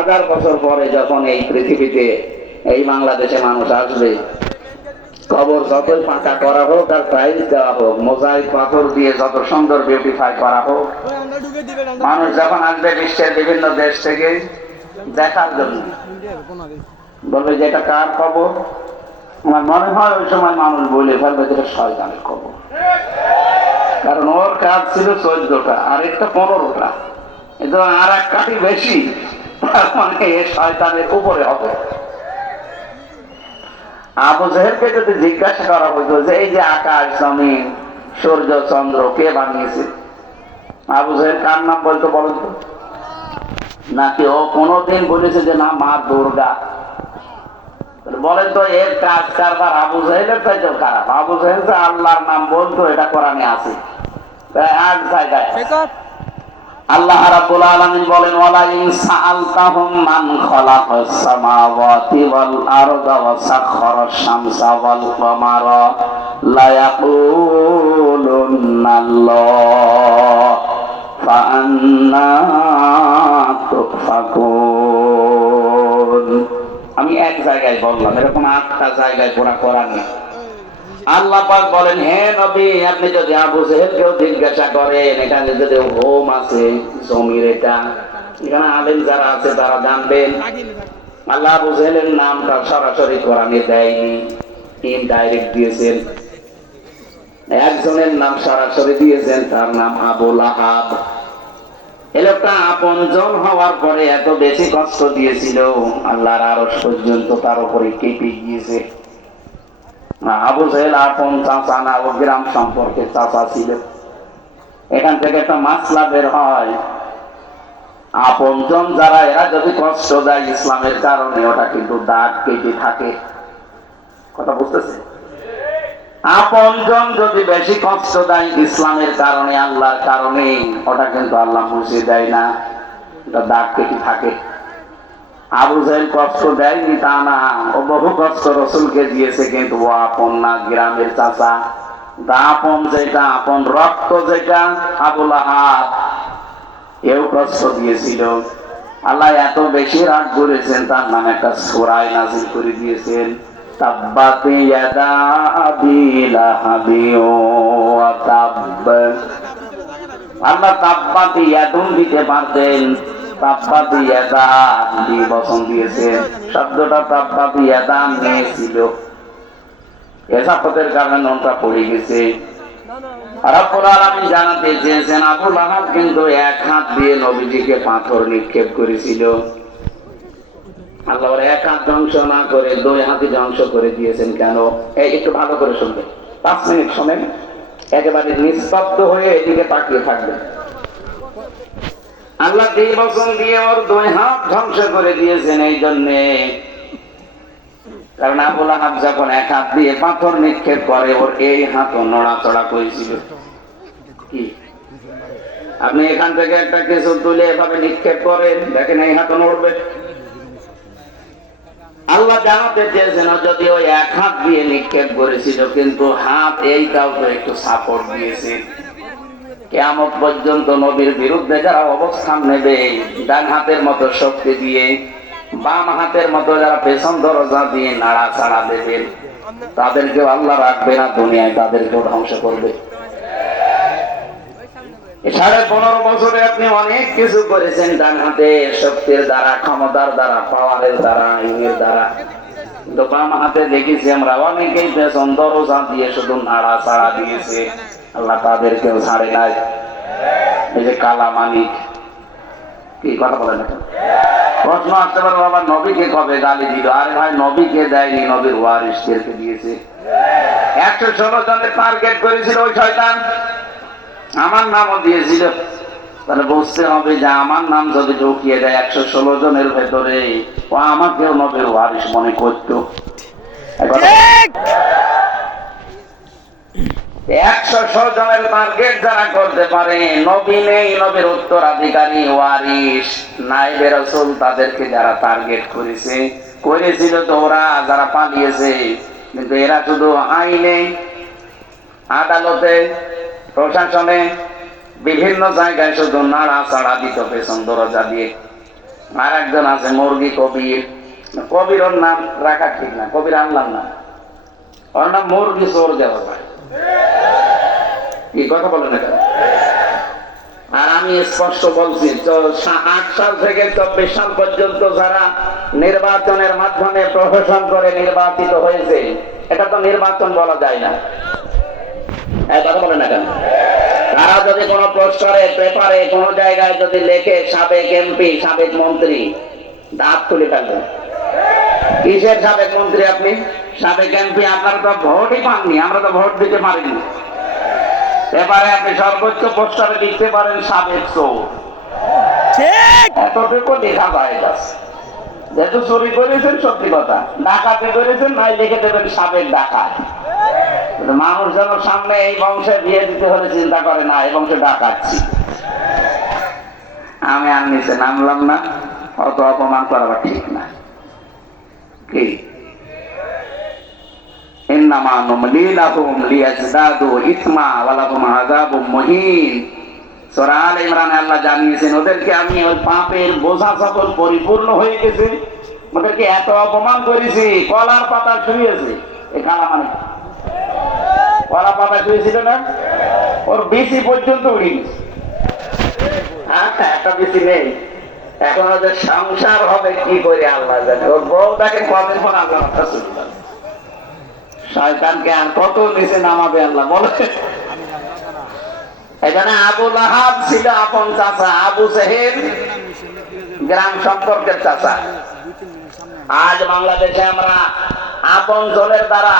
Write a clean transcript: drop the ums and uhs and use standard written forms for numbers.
হাজার বছর পরে যখন এই পৃথিবীতে এই বাংলাদেশে মানুষ আসবে, কবর যতই পাকা করা হোক আর প্রাইজ দেওয়া হোক, মোজাইক পাথর দিয়ে যত সুন্দর বিউটিফাই করা হোক, মানুষ যখন আসবে বিশ্বের বিভিন্ন দেশ থেকে দেখার জন্য, বলবে যে এটা কার কবর? আমার মনে হয় ওই সময় মানুষ বলে ফেলবে যেটা শয়তানের কবর। কারণ ওর কাজ ছিল 14টা আর একটা 15টা, কিন্তু আর এক কাঠি বেশি, তার মানে এ শয়তানের উপরে হবে। আবু জেহেলকে যদি জিজ্ঞাসা করা হতো যে এই যে আকাশ জমিন সূর্য চন্দ্র কে বানিয়েছে, আবু জেহেল কার নাম বলতো বলেন তো? নাকি ও কোনদিন বলেছে যে না মা দুর্গা? বলেন তো এর কাজ কারবার আবু জেহেলের চাইতেও খারাপ। আবু জেহেল যে আল্লাহর নাম বলতো এটা কোরআনে আছে এক জায়গায়। আল্লাহ রাব্বুল আলামিন বলেন ওয়ালা ইন সাআলতাহুম মান খালাকাস সামাওয়াতি ওয়াল আরদা ওয়া সাখখারাশ শামসা ওয়াল কমারা লা ইয়াকুলুন্নাল্লাহ ফা আন্না তুফাকুন। আমি এক জায়গায় বললাম, এরকম 8টা জায়গায় পুরা কোরআন না। আল্লাহ পাক বলেন হে নবী, আপনি যদি আবু জেহেলকেও জিজ্ঞাসা করেন, এখানে যদি হোম আছে জমির, এটা এখানে আলেম যারা আছে তারা জানবেন। আল্লাহ আবু জেহেলের নামটা সরাসরি কোরআনে দেয়নি, ইনডাইরেক্ট দিয়েছেন। একজনের নাম সরাসরি দিয়েছেন, তার নাম আবু লাহাব। এই লোকটা আপনজন হওয়ার পরে এত বেশি কষ্ট দিয়েছিল, আল্লাহর আরশ পর্যন্ত তার উপরে কেঁপে গিয়েছে। আবু জেহেল আপন চাচা না, ও গ্রাম সম্পর্কে চাচা ছিল। এখান থেকে একটা মাসলা বের হয়, আপনজন যারা এরা যদি কষ্ট দেয় ইসলামের কারণে, ওটা কিন্তু দাগ কেটে থাকে। কথা বুঝতেছে? আপনজন যদি বেশি কষ্ট দেয় ইসলামের কারণে, আল্লাহর কারণে, ওটা কিন্তু আল্লাহ মুছে দেয় না, এটা দাগ কেটে থাকে। আবু জেহেল কষ্ট দেয়নি তা না, ও বহু কষ্ট রসুলকে দিয়েছে, কিন্তু ও আপন না, গ্রামের চাচা। আপন যেটা, আপন রক্ত যেটা, আবু লাহাব এও কষ্ট দিয়েছিল। আল্লাহ এত বেশি রাগ করেছেন, তার নামে একটা সূরা নাযিল করে দিয়েছেন, তাব্বাত ইয়াদা আবি লাহাবি ওয়া তাব্ব। আল্লাহ তাব্বাত ইয়াদুন দিতে পারতেন, তাব্বাত ইয়াদা দিয়ে বচন দিয়েছেন। শব্দটা তাব্বাত ইয়াদা নেই ছিল, এসাফতের কারণে ননটা পড়ে গেছে। রব্বুল আলামিন জানাতে চেয়েছেন আবু লাহাব কিন্তু এক হাত দিয়ে নবীজিকে পাথর নিক্ষেপ করেছিল। আল্লাহ ওর এক হাত ধ্বংস না করে 2 হাতে ধ্বংস করে দিয়েছেন। কেন? এই একটু ভালো করে শুনবেন, 5 মিনিট শোনেন, একেবারে নিস্তব্ধ হয়ে এদিকে তাকিয়ে থাকবেন। আল্লাহ দিয়ে বচন দিয়ে ওর 2 হাত ধ্বংস করে দিয়েছেন এই জন্যে, কারণ আবু লাহাব যখন এক হাত দিয়ে পাথর নিক্ষেপ করে, ওর এই হাতও নড়াচড়া করেছিল। কি আপনি এখান থেকে একটা কিছু তুলে এভাবে নিক্ষেপ করেন, দেখেন এই হাতও নড়বে? আল্লাহ জানাতে চেয়েছেন যদি ওই এক হাত দিয়ে নিক্ষেপ করেছিল, কিন্তু হাত এইটাও তো একটু সাপোর্ট দিয়েছে। কিয়ামত পর্যন্ত নবীর বিরুদ্ধে যারা অবস্থান নেবে, ডান হাতের মতো শক্তি দিয়ে, বাম হাতের মতো যারা পেছন দরজা দিয়ে নাড়াচাড়া দেবেন, তাদেরকেও আল্লাহ রাখবে না, দুনিয়ায় তাদেরকেও ধ্বংস করবে। 15.5 বছরে আপনি অনেক কিছু করেছেন ডান হাতে, শক্তির দ্বারা, ক্ষমতার দ্বারা, পাওয়ারের দ্বারা, ইমের দ্বারা, কিন্তু বাম হাতে দেখেছি আমরা অনেকেই পেছন দরজা দিয়ে শুধু নাড়াচাড়া দিয়েছে, আল্লাহ তাদেরকেও ছাড়ে নাই। এই যে কালা মানিক, কি কথা বলে না? প্রশ্ন আসতে পারে বাবা নবীকে কবে গালি দিল? আরে ভাই নবীকে দেয়নি, নবীর ওয়ারিসদেরকে দিয়েছে। 116 জনের টার্গেট করেছিল ওই শয়তান, আমার নামও দিয়েছিল। তাহলে বুঝতে হবে যে আমার নাম যদি ঢুকিয়ে দেয় 116 জনের ভেতরে, ও আমাকেও নবীর ওয়ারিস মনে করতো। 116 জনের টার্গেট যারা করতে পারে, নবী নেই, নবীর উত্তরাধিকারী ওয়ারিস নায়েবে রাসূল, তাদেরকে যারা টার্গেট করেছিল তো ওরা যারা পালিয়েছে। কিন্তু এরা শুধু আইনে, আদালতে, প্রশাসনে, বিভিন্ন জায়গায় শুধু নাড়াচাড়া দিত পেছন দরজা দিয়ে। আর একজন আছে মুরগি কবির। কবির ওর নাম রাখা ঠিক না, কবির আনলাম না, ওর নাম মুরগি চোর দেওয়া যায়। কি কথা বলেন এটা? আর আমি স্পষ্ট বলছি, 8 সাল থেকে 24 সাল পর্যন্ত যারা নির্বাচনের মাধ্যমে প্রশাসন করে নির্বাচিত হয়েছে, এটা তো নির্বাচন বলা যায় না। কথা বলেন না কেন? তারা যদি কোনো পোস্টারে, পেপারে, কোন জায়গায় যদি লেখে সাবেক এমপি, সাবেক মন্ত্রী, দাঁত তুলে ফেলবেন। কিসের সাবেক মন্ত্রী আপনি? সাবেক এমপি? আপনারা তো ভোটই পাননি, আমরা তো ভোট দিতে পারিনি। এবারে আপনি সর্বোচ্চ পোস্টারে লিখতে পারেন সাবেক চোর, এতটুকু লেখা যায়। যেহেতু চুরি করেছেন সত্যি কথা, ডাকাতি করেছেন নাই লিখে দেবেন সাবেক ডাকাত। মানুষ যেন সামনে এই বংশে বিয়ে দিতে হলে চিন্তা করে না এই বংশে ডাকাচ্ছি। আমি আর নিচে নামলাম না, অত অপমান করা ঠিক না। কি ইন্নামা নুমলি লাহুম লিয়াজদাদু ইসমা ওয়া লাহুম আযাবুম মুহিন। সূরা আল ইমরানে আল্লাহ জানিয়েছেন, ওদেরকে আমি ওই পাপের বোঝা যখন পরিপূর্ণ হয়ে গেছে, ওদেরকে এত অপমান করেছি, কলার পাতা শুয়েছে। এই কালা মানে কলা পাতা শুয়েছিল না, ওর বেশি পর্যন্ত উড়ে গেছে। একটা বেশি নেই। এখন ওদের সংসার হবে কি করে আল্লাহ জানে। ওর বউটাকে কবে ফোন আল্লাহ শয়তানকে আর কত নিচে নামাবে আল্লাহ বলে। এখানে আবু লাহাব ছিল আপন চাচা, আবু জেহেল গ্রাম সম্পর্কের চাচা। আজ বাংলাদেশে আমরা আপন জলের দ্বারা